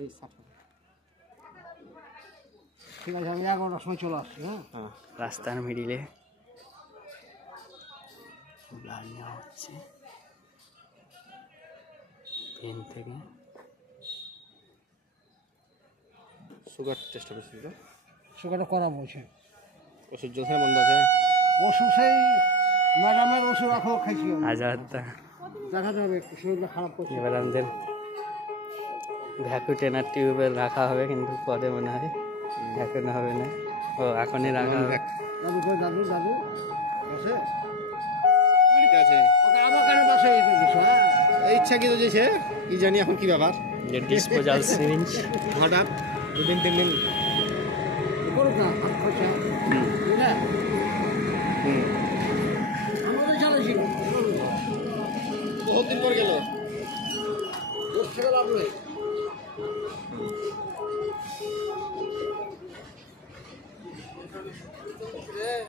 এই ঠিক আছে, আমি 11টার সময় চলে আসছি। হ্যাঁ, রাস্তার মিডিলে ব্লাড নেওয়া হচ্ছে পেন থেকে। সুগার টেস্ট হবে সেটা, সুগারটা করা বলছে। ওষুধ জলখানে বন্ধ আছে। ওষুধ সেই ম্যাডামের ওষুধ রাখো খাইছি। হাজারটা দেখাতে হবে, একটু শরীরটা খারাপ করছে। এবার আমাদের ভ্যাকুটেনার টিউবওয়েল রাখা হবে, কিন্তু পরে মনে হয় এখন হবে না। ও এখনই রাখা হবে। দাদু কই? দাদু দাদু বসে বাড়িতে আছে। ওকে আমার কাছে বসে এই বিষয়। হ্যাঁ, এই ইচ্ছা কি হয়েছে কি জানি এখন কি ব্যাপার, যে ডিসপোজাল সিরিঞ্জ হঠাৎ 2-3 দিন করুক না, হাত খরচা। বুঝলে আমাদের চালাইছি বহুত দিন পর গেল। বসে লাভ নেই।